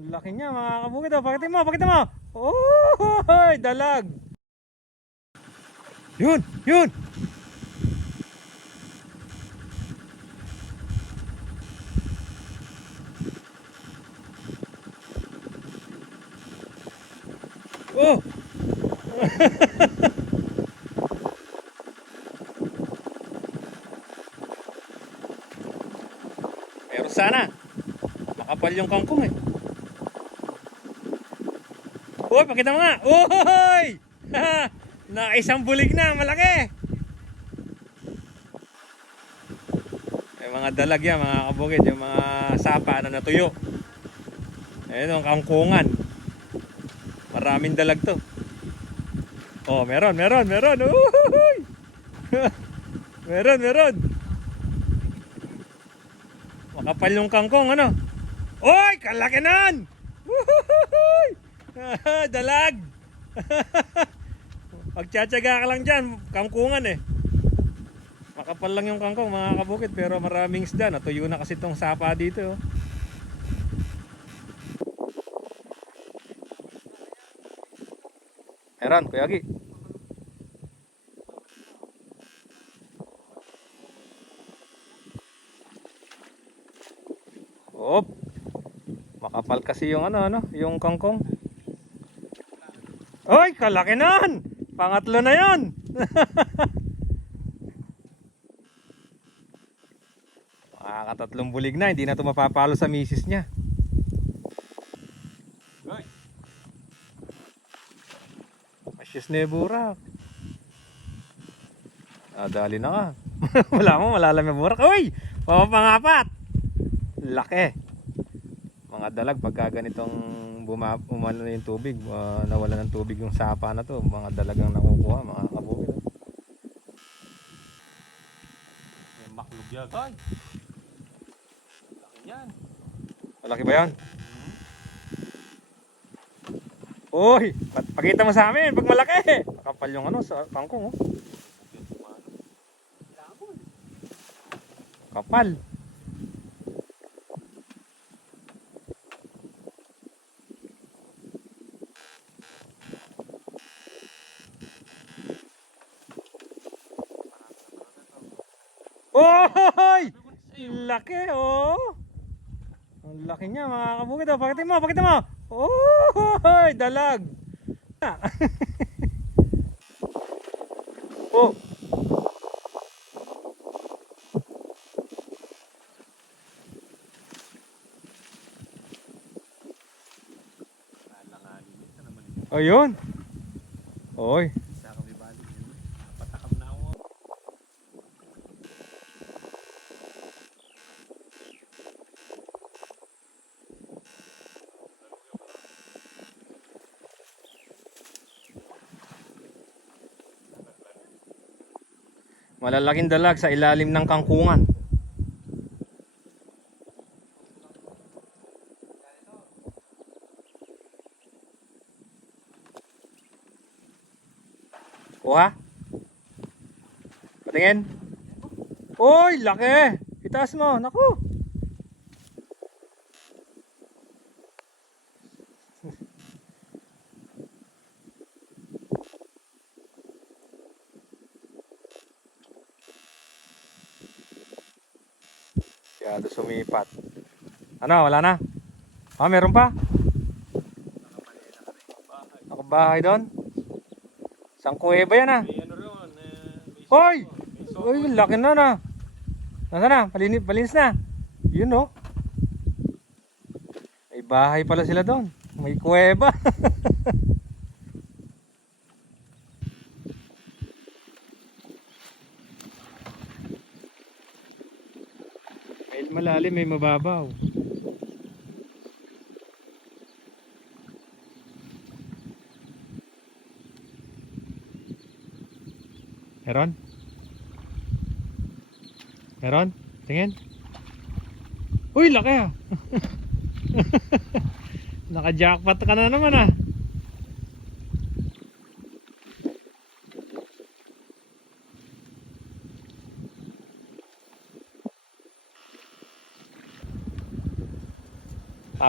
Ang laki niya mga kabukid. Oh. Pakitin mo, pakitin mo. Oh, dalag. Yun, yun. Oh. Pero sana makapal yung kangkong eh. Oh, pakita mo nga. Oy! Na isang bulig na, malaki. May mga dalag yan, mga kabukid, yung mga sapa na natuyo. Ayun, ang kangkungan. Maraming dalag to. Oh, meron. Uy! meron. Makapal yung kangkong, ano? Oy, kalaki nan! Dalag! Pagtsatsaga ka lang dyan, kangkungan eh. Makapal lang yung kangkong mga kabukid, pero maraming isda. Natuyo na kasi itong sapa dito. Oh. Meron, Kuya Agi. Op. Makapal kasi yung yung kangkong. Oy, kalaki nan! Pangatlo na yan! Makakatatlong bulig na, hindi na ito mapapalo sa misis niya. Masyos na yung burak. Dali na ka. Wala mo, malalam yung burak. Uy! Papangapat! Laki. Mga dalag pagka ganitong umano na yung tubig, nawala ng tubig yung sapa na to, mga dalagang nakukuha, mga kabukid. May maklog yan. Ay! Laki yan. Malaki ba yan? Uy! Pakita mo sa amin pag malaki! Kapal yung sa kangkong. Oh. Kapal. Oy! Laki oh. Ang laki niya mga kabukid. Oh. Pakitin mo. Oy! Dalag. Oh. Ayun. Oy. Malalaking dalag sa ilalim ng kangkungan. Kuha? Patingin. Uy, laki. Itaas mo. Naku. Kaya sumipat. Ano, wala na? Meron pa? Nakabahay doon? Isang kuweba yan ah. Hoy! Uy, laki na. Nasaan na? Palinis na. Yun oh. May bahay pala sila doon. May kuweba. May malalim, may mababaw. Meron? Meron? Tingin. Uy, laki ah. Naka-jackpot ka na naman ah.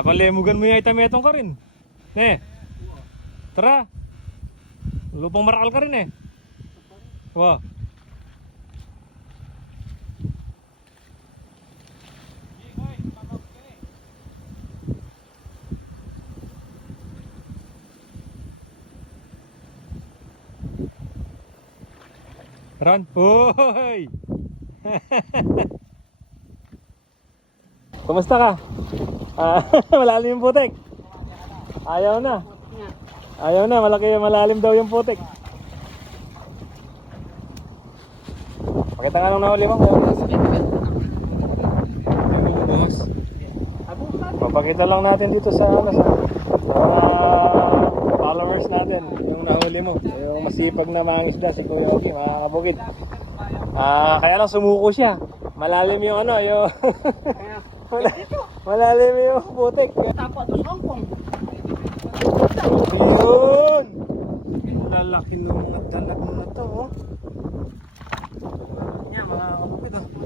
Papalemugan mo yung itametong ka rin. Ne. Tara. Lupang marakal ka rin eh. Wow. Ron. Hoy! Kumusta ka? Malalim yung putik. Ayaw na. Ayaw na, malalim daw yung putik. Pakita nga lang nahuli mo. Papakita lang natin dito sa followers natin yung nahuli mo. Yung masipag na mangisda si Kuya Ogie, mga kabukid. Kaya lang sumuko siya. Malalim yung yung malalim yung putik. Tapo doon Hong Kong. Yun! Lalaki ng mga dalag na to, oh. Yan, mga kapatid, oh.